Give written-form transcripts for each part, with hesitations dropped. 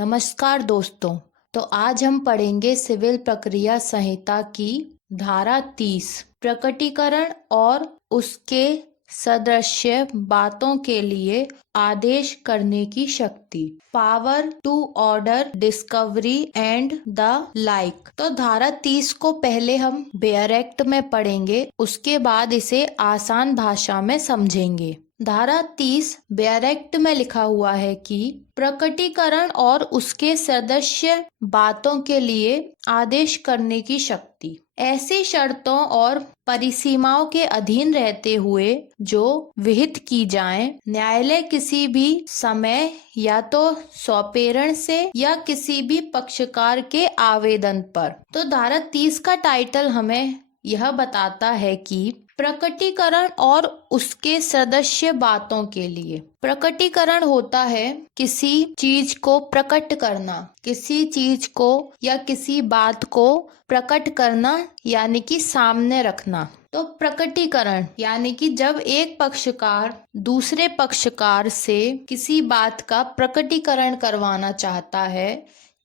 नमस्कार दोस्तों। तो आज हम पढ़ेंगे सिविल प्रक्रिया संहिता की धारा 30 प्रकटीकरण और उसके सदृश्य बातों के लिए आदेश करने की शक्ति, power to order discovery and the like. तो धारा 30 को पहले हम बेयर एक्ट में पढ़ेंगे, उसके बाद इसे आसान भाषा में समझेंगे। धारा 30 बेयर एक्ट में लिखा हुआ है कि प्रकटीकरण और उसके सदस्य बातों के लिए आदेश करने की शक्ति ऐसी शर्तों और परिसीमाओं के अधीन रहते हुए जो विहित की जाएं, न्यायालय किसी भी समय या तो स्वप्रेरण से या किसी भी पक्षकार के आवेदन पर। तो धारा 30 का टाइटल हमें यह बताता है कि प्रकटीकरण और उसके सदस्य बातों के लिए। प्रकटीकरण होता है किसी चीज को प्रकट करना, किसी चीज को या किसी बात को प्रकट करना यानी कि सामने रखना। तो प्रकटीकरण यानी कि जब एक पक्षकार दूसरे पक्षकार से किसी बात का प्रकटीकरण करवाना चाहता है,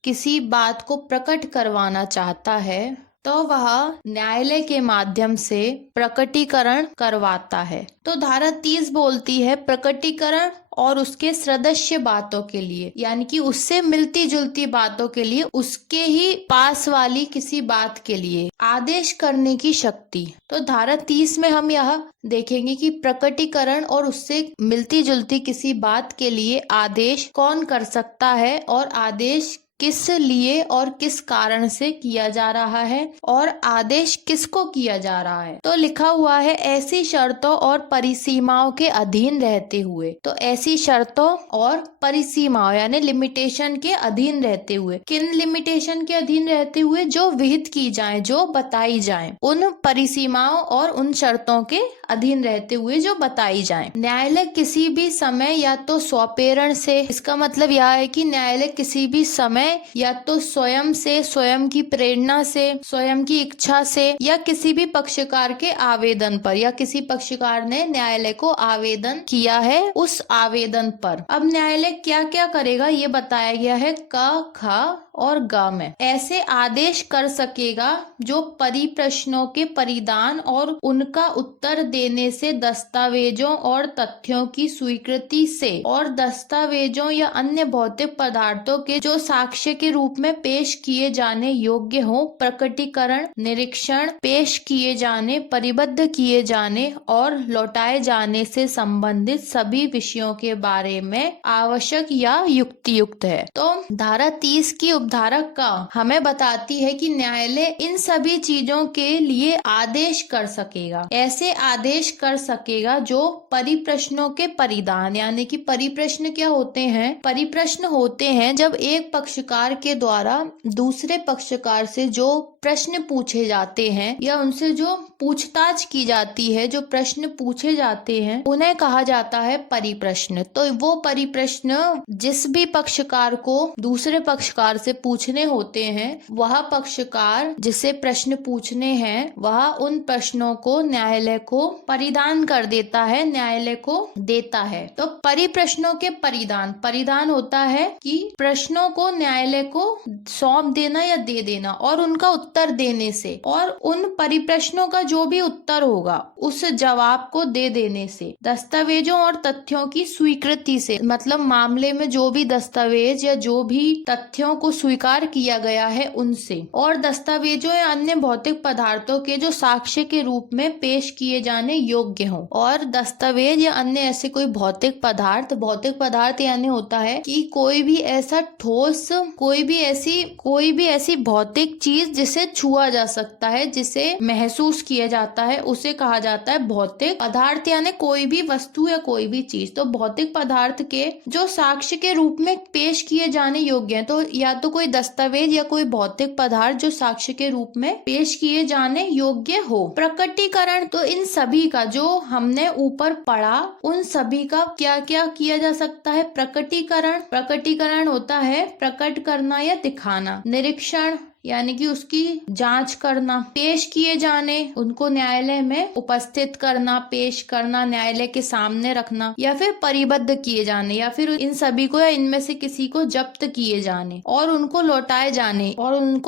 किसी बात को प्रकट करवाना चाहता है, तो वह न्यायालय के माध्यम से प्रकटीकरण करवाता है। तो धारा 30 बोलती है प्रकटीकरण और उसके सदस्य बातों के लिए, यानी कि उससे मिलती जुलती बातों के लिए, उसके ही पास वाली किसी बात के लिए आदेश करने की शक्ति। तो धारा 30 में हम यह देखेंगे कि प्रकटीकरण और उससे मिलती जुलती किसी बात के लिए आदेश कौन कर सकता है और आदेश किस लिए और किस कारण से किया जा रहा है और आदेश किसको किया जा रहा है। तो लिखा हुआ है ऐसी शर्तों और परिसीमाओं के अधीन रहते हुए। तो ऐसी शर्तों और परिसीमाओं यानी लिमिटेशन के अधीन रहते हुए, किन लिमिटेशन के अधीन रहते हुए? जो विहित की जाए, जो बताई जाए, उन परिसीमाओं और उन शर्तों के अधीन रहते हुए जो बताई जाए। न्यायालय किसी भी समय या तो स्वप्रेरण से, इसका मतलब यह है कि न्यायालय किसी भी समय या तो स्वयं से, स्वयं की प्रेरणा से, स्वयं की इच्छा से या किसी भी पक्षकार के आवेदन पर, या किसी पक्षकार ने न्यायालय को आवेदन किया है उस आवेदन पर। अब न्यायालय क्या क्या करेगा ये बताया गया है क, ख और ग में। ऐसे आदेश कर सकेगा जो परिप्रश्नों के परिदान और उनका उत्तर देने से, दस्तावेजों और तथ्यों की स्वीकृति से और दस्तावेजों या अन्य भौतिक पदार्थों के जो साक्ष्य के रूप में पेश किए जाने योग्य हो, प्रकटीकरण, निरीक्षण, पेश किए जाने, परिबद्ध किए जाने और लौटाए जाने से संबंधित सभी विषयों के बारे में आवश्यक या युक्तियुक्त है। तो धारा 30 की उपधारा का हमें बताती है कि न्यायालय इन सभी चीजों के लिए आदेश कर सकेगा। ऐसे आदेश कर सकेगा जो परिप्रश्नों के परिदान, यानी कि परिप्रश्न क्या होते हैं? परिप्रश्न होते हैं जब एक पक्षकार के द्वारा दूसरे पक्षकार से जो प्रश्न पूछे जाते हैं या उनसे जो पूछताछ की जाती है, जो प्रश्न पूछे जाते हैं, उन्हें कहा जाता है परिप्रश्न। तो वो परिप्रश्न जिस भी पक्षकार को दूसरे पक्षकार से पूछने होते हैं, वह पक्षकार जिसे प्रश्न पूछने हैं वह उन प्रश्नों को न्यायालय को परिदान कर देता है, न्यायालय को देता है। तो परिप्रश्नों के परिदान, परिदान होता है कि प्रश्नों को न्यायालय को सौंप देना या दे देना और उनका उत्तर देने से, और उन परिप्रश्नों का जो भी उत्तर होगा उस जवाब को दे देने से, दस्तावेजों और तथ्यों की स्वीकृति से, मतलब मामले में जो भी दस्तावेज या जो भी तथ्यों को स्वीकार किया गया है उनसे, और दस्तावेजों या अन्य भौतिक पदार्थों के जो साक्ष्य के रूप में पेश किए जाने योग्य हो। और दस्तावेज या अन्य ऐसे कोई भौतिक पदार्थ, भौतिक पदार्थ यानी होता है कि कोई भी ऐसा ठोस, कोई भी ऐसी भौतिक चीज जिसे छुआ जा सकता है, जिसे महसूस किया जाता है, उसे कहा जाता है भौतिक पदार्थ, यानी कोई भी वस्तु या कोई भी चीज। तो भौतिक पदार्थ के जो साक्ष्य के रूप में पेश किए जाने योग्य है, तो या तो कोई दस्तावेज या कोई भौतिक पदार्थ जो साक्ष्य के रूप में पेश किए जाने योग्य हो। प्रकटीकरण, तो इन सभी का जो हमने ऊपर पढ़ा, उन सभी का क्या क्या किया जा सकता है? प्रकटीकरण, प्रकटीकरण होता है प्रकट करना या दिखाना। निरीक्षण यानी कि उसकी जांच करना, पेश किए जाने, उनको न्यायालय में उपस्थित करना, पेश करना, न्यायालय के सामने रखना, या फिर परिबद्ध किए जाने, या फिर इन सभी को या इनमें से किसी को जब्त किए जाने और उनको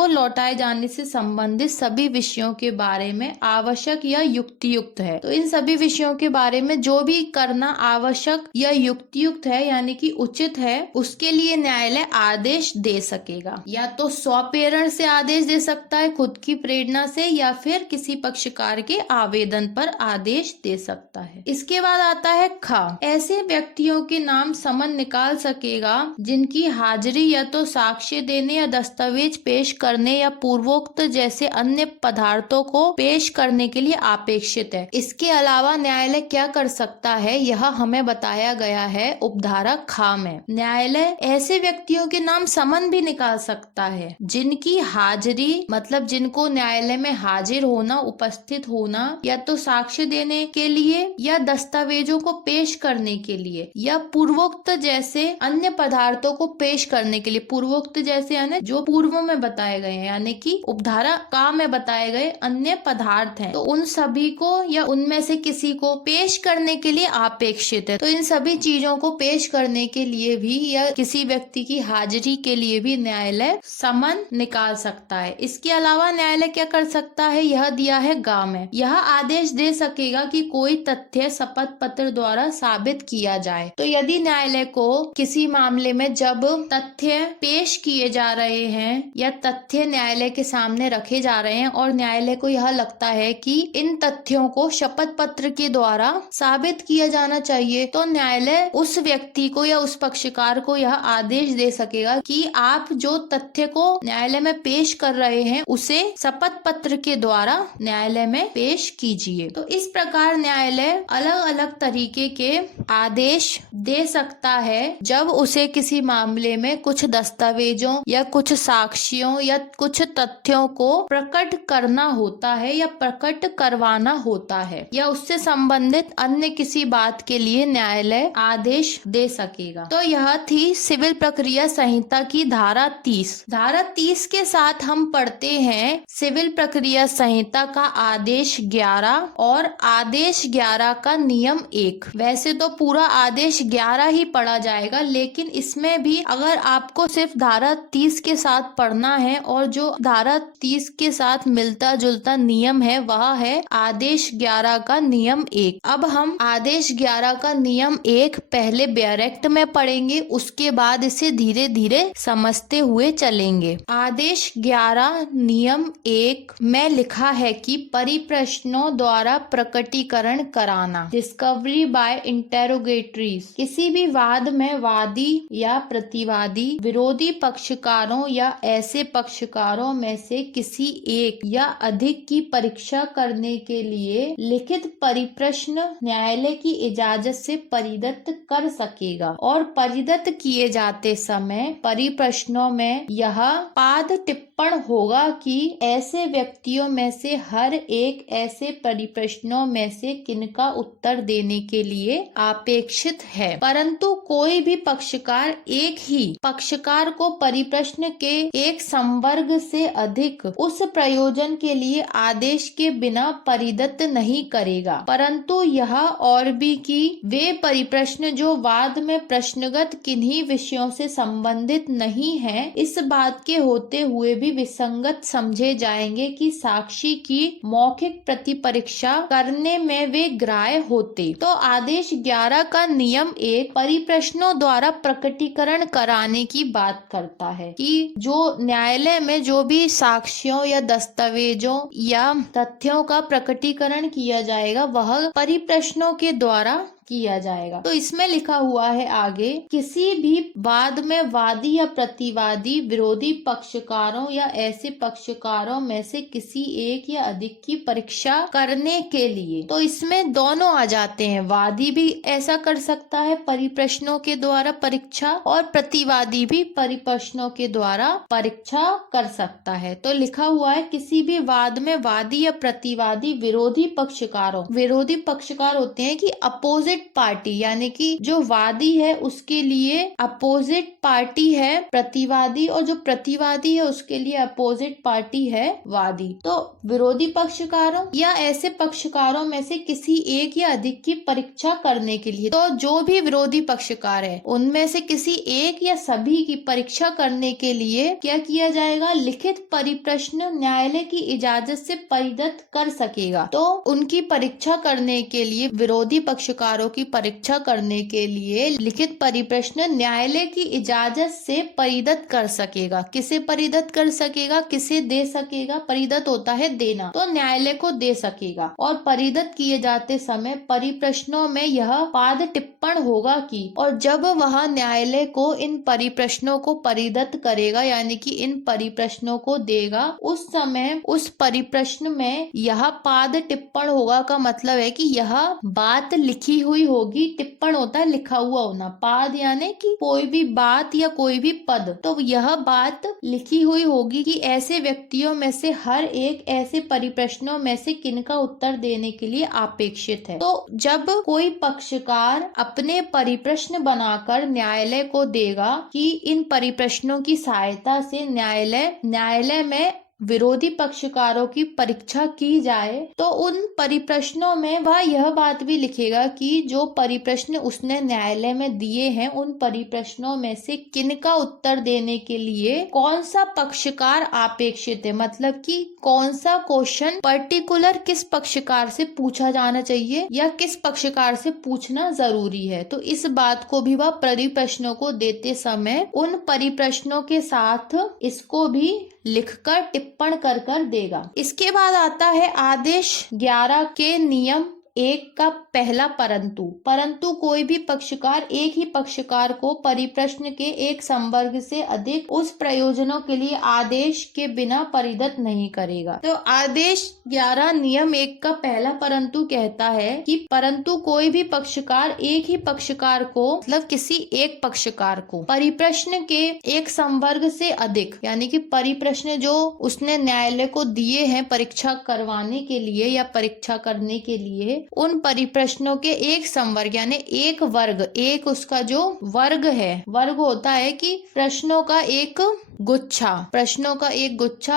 लौटाए जाने से संबंधित सभी विषयों के बारे में आवश्यक या युक्तियुक्त है। तो इन सभी विषयों के बारे में जो भी करना आवश्यक या युक्तियुक्त है यानी कि उचित है, उसके लिए न्यायालय आदेश दे सकेगा। या तो स्वप्रेरण से आदेश दे सकता है, खुद की प्रेरणा से, या फिर किसी पक्षकार के आवेदन पर आदेश दे सकता है। इसके बाद आता है ख, ऐसे व्यक्तियों के नाम समन निकाल सकेगा जिनकी हाजिरी या तो साक्ष्य देने या दस्तावेज पेश करने या पूर्वोक्त जैसे अन्य पदार्थों को पेश करने के लिए अपेक्षित है। इसके अलावा न्यायालय क्या कर सकता है, यह हमें बताया गया है उपधारा ख में। न्यायालय ऐसे व्यक्तियों के नाम समन भी निकाल सकता है जिनकी हाजिरी, मतलब जिनको न्यायालय में हाजिर होना, उपस्थित होना, या तो साक्ष्य देने के लिए या दस्तावेजों को पेश करने के लिए या पूर्वोक्त जैसे अन्य पदार्थों को पेश करने के लिए, पूर्वोक्त जैसे यानी जो पूर्व में बताए गए हैं, यानी कि उपधारा का में बताए गए अन्य पदार्थ हैं, तो उन सभी को या उनमें से किसी को पेश करने के लिए अपेक्षित है। तो इन सभी चीजों को पेश करने के लिए भी या किसी व्यक्ति की हाजिरी के लिए भी न्यायालय समन निकाल सकता है। इसके अलावा न्यायालय क्या कर सकता है, यह दिया है ग में। यह आदेश दे सकेगा कि कोई तथ्य शपथ पत्र द्वारा साबित किया जाए। तो यदि न्यायालय को किसी मामले में जब तथ्य पेश किए जा रहे हैं या तथ्य न्यायालय के सामने रखे जा रहे हैं और न्यायालय को यह लगता है कि इन तथ्यों को शपथ पत्र के द्वारा साबित किया जाना चाहिए, तो न्यायालय उस व्यक्ति को या उस पक्षकार को यह आदेश दे सकेगा कि आप जो तथ्य को न्यायालय में पेश कर रहे हैं उसे शपथ पत्र के द्वारा न्यायालय में पेश कीजिए। तो इस प्रकार न्यायालय अलग अलग तरीके के आदेश दे सकता है जब उसे किसी मामले में कुछ दस्तावेजों या कुछ साक्ष्यों या कुछ तथ्यों को प्रकट करना होता है या प्रकट करवाना होता है, या उससे संबंधित अन्य किसी बात के लिए न्यायालय आदेश दे सकेगा। तो यह थी सिविल प्रक्रिया संहिता की धारा 30। धारा 30 के साथ हम पढ़ते हैं सिविल प्रक्रिया संहिता का आदेश 11 और आदेश 11 का नियम 1। वैसे तो पूरा आदेश 11 ही पढ़ा जाएगा, लेकिन इसमें भी अगर आपको सिर्फ धारा 30 के साथ पढ़ना है और जो धारा 30 के साथ मिलता जुलता नियम है वह है आदेश 11 का नियम 1। अब हम आदेश 11 का नियम 1 पहले ब्यारेक्ट में पढ़ेंगे, उसके बाद इसे धीरे धीरे समझते हुए चलेंगे। आदेश 11 नियम 1 में लिखा है कि परिप्रश्नों द्वारा प्रकटीकरण कराना, डिस्कवरी बाय इंटेरोगेटरीज। किसी भी वाद में वादी या प्रतिवादी, विरोधी पक्षकारों या ऐसे पक्षकारों में से किसी एक या अधिक की परीक्षा करने के लिए लिखित परिप्रश्न न्यायालय की इजाजत से परिदत्त कर सकेगा, और परिदत्त किए जाते समय परिप्रश्नों में यह पाद टिप्पण होगा कि ऐसे व्यक्तियों में से हर एक ऐसे परिप्रश्नों में से किनका उत्तर देने के लिए अपेक्षित है, परंतु कोई भी पक्षकार एक ही पक्षकार को परिप्रश्न के एक संवर्ग से अधिक उस प्रयोजन के लिए आदेश के बिना परिदत्त नहीं करेगा, परंतु यह और भी कि वे परिप्रश्न जो वाद में प्रश्नगत किन्हीं विषयों से संबंधित नहीं है, इस बात के होते हुए भी विसंगत समझे जाएंगे कि साक्षी की मौखिक प्रतिपरीक्षा करने में वे ग्राह्य होते। तो आदेश 11 का नियम 1 परिप्रश्नों द्वारा प्रकटीकरण कराने की बात करता है कि जो न्यायालय में जो भी साक्ष्यों या दस्तावेजों या तथ्यों का प्रकटीकरण किया जाएगा वह परिप्रश्नों के द्वारा किया जाएगा। तो इसमें लिखा हुआ है आगे, किसी भी वाद में वादी या प्रतिवादी, विरोधी पक्षकारों या ऐसे पक्षकारों में से किसी एक या अधिक की परीक्षा करने के लिए। तो इसमें दोनों आ जाते हैं, वादी भी ऐसा कर सकता है परिप्रश्नों के द्वारा परीक्षा, और प्रतिवादी भी परिप्रश्नों के द्वारा परीक्षा कर सकता है। तो लिखा हुआ है किसी भी वाद में वादी या प्रतिवादी विरोधी पक्षकारों, विरोधी पक्षकार होते हैं कि अपोजिट अपोजिट पार्टी, यानी कि जो वादी है उसके लिए अपोजिट पार्टी है प्रतिवादी, और जो प्रतिवादी है उसके लिए अपोजिट पार्टी है वादी। तो विरोधी पक्षकारों या ऐसे पक्षकारों में से किसी एक या अधिक की परीक्षा करने के लिए, तो जो भी विरोधी पक्षकार है उनमें से किसी एक या सभी की परीक्षा करने के लिए क्या किया जाएगा, लिखित परिप्रश्न न्यायालय की इजाजत से परिदत्त कर सकेगा। तो उनकी परीक्षा करने के लिए, विरोधी पक्षकारों की परीक्षा करने के लिए लिखित परिप्रश्न न्यायालय की इजाजत से परिदत्त कर सकेगा। किसे परिदत्त कर सकेगा, किसे दे सकेगा? परिदत्त होता है देना, तो न्यायालय को दे सकेगा। और परिदत्त किए जाते समय परिप्रश्नों में यह पाद टिप्पण होगा कि, और जब वह न्यायालय को इन परिप्रश्नों को परिदत्त करेगा, यानी कि इन परिप्रश्नों को देगा, उस समय उस परिप्रश्न में यह पाद टिप्पण होगा का मतलब है कि यह बात लिखी हुई होगी। टिप्पण होता है लिखा हुआ होना, पाद यानी कि कोई भी बात या कोई भी पद, तो यह बात लिखी हुई होगी कि ऐसे व्यक्तियों में से हर एक ऐसे परिप्रश्नों में से किनका उत्तर देने के लिए अपेक्षित है। तो जब कोई पक्षकार अपने परिप्रश्न बनाकर न्यायालय को देगा कि इन परिप्रश्नों की सहायता से न्यायालय में विरोधी पक्षकारों की परीक्षा की जाए, तो उन परिप्रश्नों में वह यह बात भी लिखेगा कि जो परिप्रश्न उसने न्यायालय में दिए हैं उन परिप्रश्नों में से किनका उत्तर देने के लिए कौन सा पक्षकार अपेक्षित है, मतलब कि कौन सा क्वेश्चन पर्टिकुलर किस पक्षकार से पूछा जाना चाहिए या किस पक्षकार से पूछना जरूरी है। तो इस बात को भी वह परिप्रश्नों को देते समय उन परिप्रश्नों के साथ इसको भी लिखकर टिप्पण कर देगा। इसके बाद आता है आदेश 11 के नियम 1 का पहला परंतु कोई भी पक्षकार एक ही पक्षकार को परिप्रश्न के एक संवर्ग से अधिक उस प्रयोजनों के लिए आदेश के बिना परिदत्त नहीं करेगा। तो आदेश 11 नियम 1 का पहला परंतु कहता है कि परंतु कोई भी पक्षकार एक ही पक्षकार को, मतलब किसी एक पक्षकार को परिप्रश्न के एक संवर्ग से अधिक, यानी कि परिप्रश्न जो उसने न्यायालय को दिए हैं परीक्षा करवाने के लिए या परीक्षा करने के लिए, उन परिप्रश्नों के एक संवर्ग यानी एक वर्ग, एक उसका जो वर्ग है, वर्ग होता है कि प्रश्नों का एक गुच्छा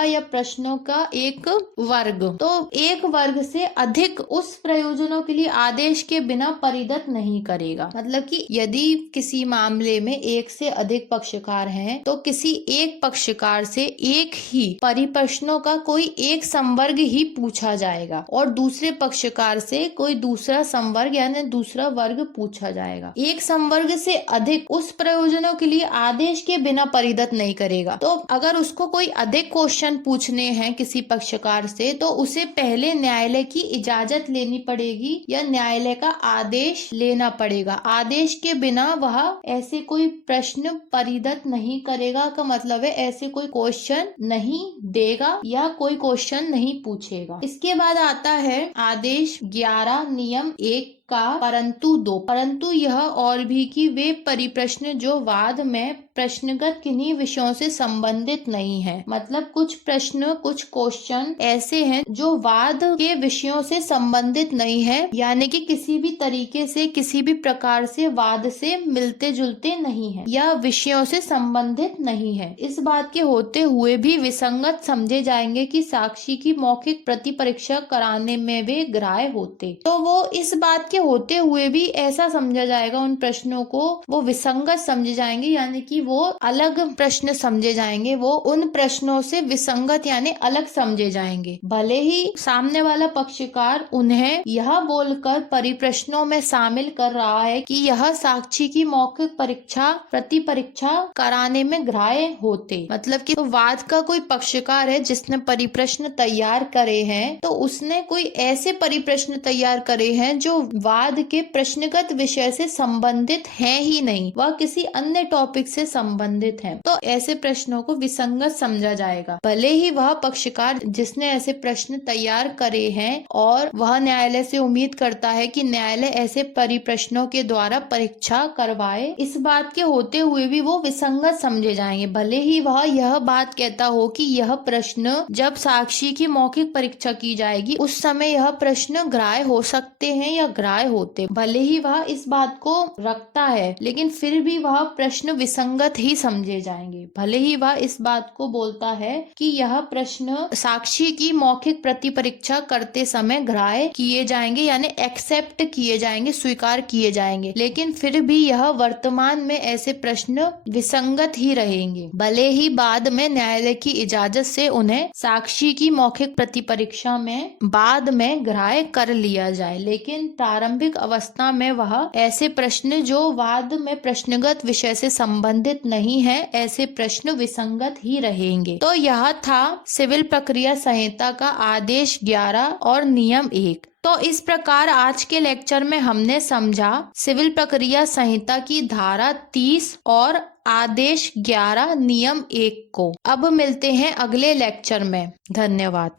या प्रश्नों का एक वर्ग, तो एक वर्ग से अधिक उस प्रयोजनों के लिए आदेश के बिना परिदत्त नहीं करेगा। मतलब कि यदि किसी मामले में एक से अधिक पक्षकार हैं तो किसी एक पक्षकार से एक ही परिप्रश्नों का कोई एक संवर्ग ही पूछा जाएगा और दूसरे पक्षकार से कोई दूसरा संवर्ग यानी दूसरा वर्ग पूछा जाएगा। एक संवर्ग से अधिक उस प्रयोजनों के लिए आदेश के बिना परिदत्त नहीं करेगा। तो अगर उसको कोई अधिक क्वेश्चन पूछने हैं किसी पक्षकार से तो उसे पहले न्यायालय की इजाजत लेनी पड़ेगी या न्यायालय का आदेश लेना पड़ेगा। आदेश के बिना वह ऐसे कोई प्रश्न परिदत्त नहीं करेगा का मतलब है ऐसे कोई क्वेश्चन नहीं देगा या कोई क्वेश्चन नहीं पूछेगा। इसके बाद आता है आदेश 11 नियम 1 का परंतु यह और भी कि वे परिप्रश्न जो वाद में प्रश्नगत किन्हीं विषयों से संबंधित नहीं है, मतलब कुछ प्रश्न कुछ क्वेश्चन ऐसे हैं जो वाद के विषयों से संबंधित नहीं है, यानी कि किसी भी तरीके से किसी भी प्रकार से वाद से मिलते जुलते नहीं है या विषयों से संबंधित नहीं है। इस बात के होते हुए भी विसंगत समझे जाएंगे कि साक्षी की मौखिक प्रति परीक्षा कराने में वे ग्राह्य होते, तो वो इस बात के होते हुए भी ऐसा समझा जाएगा, उन प्रश्नों को वो विसंगत समझे जाएंगे, यानी कि वो अलग प्रश्न समझे जाएंगे, वो उन प्रश्नों से विसंगत यानी अलग समझे जाएंगे। भले ही सामने वाला पक्षकार उन्हें यह बोलकर परिप्रश्नों में शामिल कर रहा है कि यह साक्षी की मौखिक परीक्षा प्रति परीक्षा कराने में ग्राह्य होते, मतलब कि तो वाद का कोई पक्षकार है जिसने परिप्रश्न तैयार करे हैं, तो उसने कोई ऐसे परिप्रश्न तैयार करे हैं जो वाद के प्रश्नगत विषय से संबंधित है ही नहीं, वह किसी अन्य टॉपिक से संबंधित है, तो ऐसे प्रश्नों को विसंगत समझा जाएगा। भले ही वह पक्षकार जिसने ऐसे प्रश्न तैयार करे हैं और वह न्यायालय से उम्मीद करता है कि न्यायालय ऐसे परिप्रश्नों के द्वारा परीक्षा करवाए, इस बात के होते हुए भी वो विसंगत समझे जाएंगे। भले ही वह यह बात कहता हो कि यह प्रश्न जब साक्षी की मौखिक परीक्षा की जाएगी उस समय यह प्रश्न ग्राह्य हो सकते हैं या ग्राह्य ग्राह्य होते। भले ही वह इस बात को रखता है, लेकिन फिर भी वह प्रश्न विसंगत ही समझे जाएंगे। भले ही वह इस बात को बोलता है कि यह प्रश्न साक्षी की मौखिक प्रतिपरीक्षा करते समय ग्राह्य किए जाएंगे, यानी एक्सेप्ट किए जाएंगे, स्वीकार किए जाएंगे, लेकिन फिर भी यह वर्तमान में ऐसे प्रश्न विसंगत ही रहेंगे। भले ही बाद में न्यायालय की इजाजत से उन्हें साक्षी की मौखिक प्रतिपरीक्षा में बाद में ग्राह्य कर लिया जाए, लेकिन प्रारंभिक अवस्था में वह ऐसे प्रश्न जो बाद में प्रश्नगत विषय से संबंधित नहीं है, ऐसे प्रश्न विसंगत ही रहेंगे। तो यह था सिविल प्रक्रिया संहिता का आदेश 11 और नियम 1। तो इस प्रकार आज के लेक्चर में हमने समझा सिविल प्रक्रिया संहिता की धारा 30 और आदेश 11 नियम 1 को। अब मिलते हैं अगले लेक्चर में। धन्यवाद।